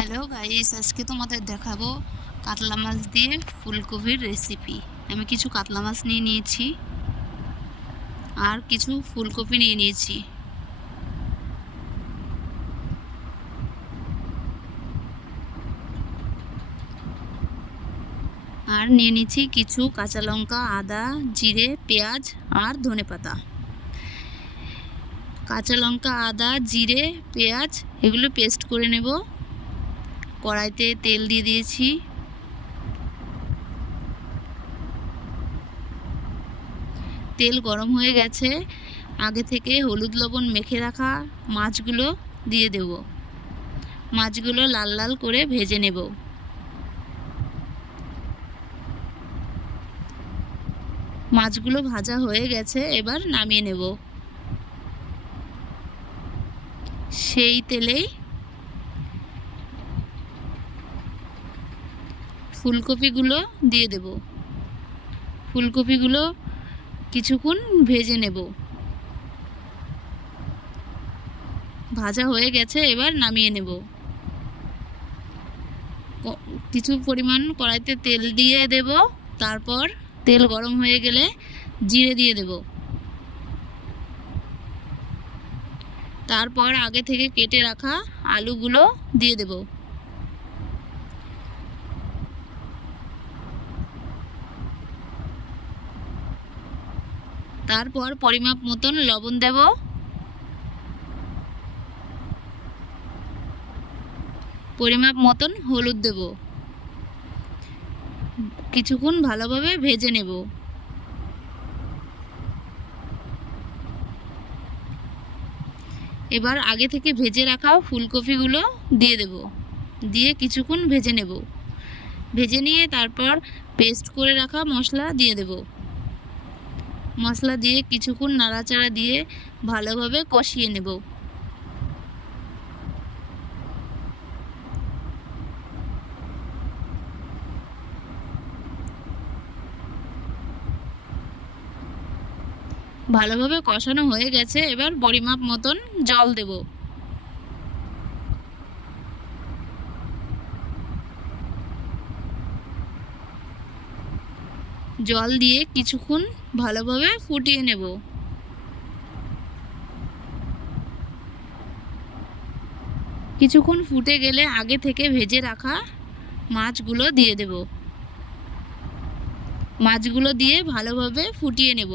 Hello guys, আজকে তোমাদের দেখাবো কাতলা মাছ দিয়ে ফুলকপির রেসিপি। আমি কিছু কাতলা মাছ নিয়ে নিয়েছি আর কিছু ফুলকপি নিয়ে নিয়েছি। আর নিয়ে নিয়েছি কিছু কাঁচা লঙ্কা, আদা, জিরে, পেঁয়াজ আর ধনেপাতা। কাঁচা লঙ্কা, আদা, জিরে, পেঁয়াজ এগুলো পেস্ট করে নেব। কড়াইতে তেল দিয়ে দিয়েছি। তেল গরম হয়ে গেছে। আগে থেকে হলুদ লবণ মেখে রাখা মাছগুলো দিয়ে দেব। মাছগুলো লাল লাল করে ভেজে নেব। মাছগুলো ভাজা হয়ে গেছে, এবার নামিয়ে নেব। সেই তেলেই ফুলকপিগুলো দিয়ে দেব। ফুলকপিগুলো কিছুক্ষণ ভেজে নেব। ভাজা হয়ে গেছে, এবার নামিয়ে নেব। কিছু পরিমাণ কড়াইতে তেল দিয়ে দেব। তারপর তেল গরম হয়ে গেলে জিরে দিয়ে দেব। তারপর আগে থেকে কেটে রাখা আলুগুলো দিয়ে দেব। তারপর পরিমাপ মতন লবণ দেব। পরিমাপ মতন হলুদ দেব। কিছুক্ষণ ভালোভাবে ভেজে নেব। এবার আগে থেকে ভেজে রাখা ফুলকপিগুলো দিয়ে দেব। দিয়ে কিছুক্ষণ ভেজে নেব। ভেজে নিয়ে তারপর পেস্ট করে রাখা মশলা দিয়ে দেব। মশলা দিয়ে কিছুক্ষণ নাড়াচাড়া দিয়ে ভালোভাবে কষিয়ে নেব। ভালোভাবে কষানো হয়ে গেছে, এবার পরিমাপ মতন জল দেব। জল দিয়ে কিছুক্ষণ ভালোভাবে ফুটিয়ে নেব। কিছুক্ষণ ফুটে গেলে আগে থেকে ভেজে রাখা মাছগুলো দিয়ে দেব। মাছগুলো দিয়ে ভালোভাবে ফুটিয়ে নেব।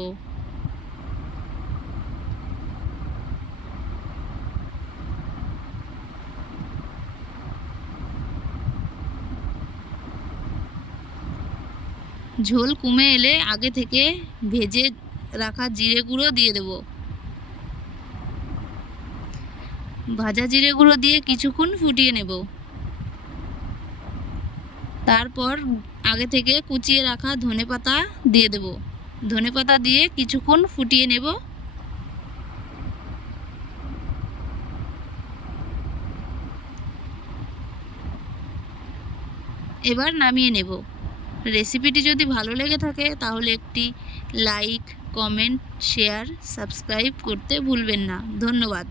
ঝোল কমে এলে আগে থেকে ভেজে রাখা জিরে গুঁড়ো দিয়ে দেব। ভাজা জিরে গুঁড়ো দিয়ে কিছুক্ষণ ফুটিয়ে নেব। তারপর আগে থেকে কুচিয়ে রাখা ধনেপাতা দিয়ে দেব। ধনেপাতা দিয়ে কিছুক্ষণ ফুটিয়ে নেব। এবার নামিয়ে নেব। রেসিপিটি যদি ভালো লেগে থাকে তাহলে একটি লাইক, কমেন্ট, শেয়ার, সাবস্ক্রাইব করতে ভুলবেন না। ধন্যবাদ।